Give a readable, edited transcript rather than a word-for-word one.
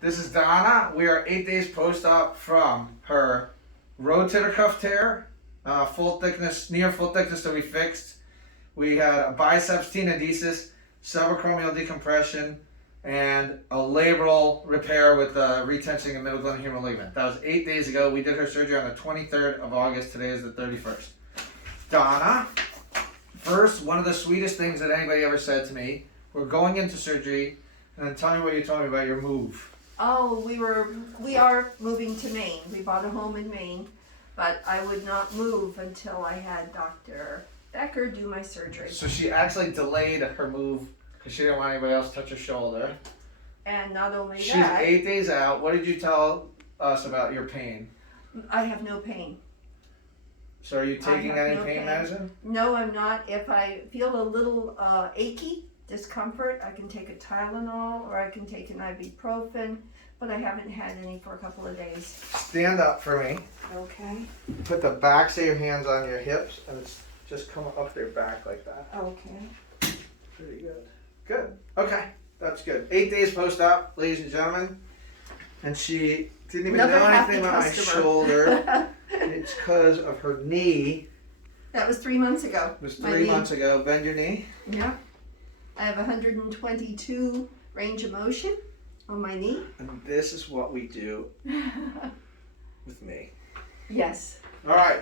This is Donna. We are 8 days post-op from her rotator cuff tear, full thickness, near full thickness that we fixed. We had a biceps tenodesis, subacromial decompression, and a labral repair with retensioning of middle glenohumeral ligament. That was 8 days ago. We did her surgery on the 23rd of August. Today is the 31st. Donna, first, one of the sweetest things that anybody ever said to me, we're going into surgery, and then tell me what you told me about your move. Oh, we are moving to Maine. We bought a home in Maine, but I would not move until I had Dr. Thacker do my surgery. So she actually delayed her move because she didn't want anybody else to touch her shoulder. And not only She's that, 8 days out. What did you tell us about your pain? I have no pain. So are you taking have any no pain pain. medicine? No, I'm not. If I feel a little achy, discomfort, I can take a Tylenol or I can take an ibuprofen, but I haven't had any for a couple of days. Stand up for me. Okay. Put the backs of your hands on your hips and it's just come up their back like that. Okay. Pretty good. Good. Okay. That's good. 8 days post-op, ladies and gentlemen. And she didn't even Another know happy anything about my customer. shoulder. It's because of her knee. That was 3 months ago. It was My 3 knee. months ago. Bend your knee. Yeah. I have 122 range of motion on my knee. And this is what we do with me. Yes. All right.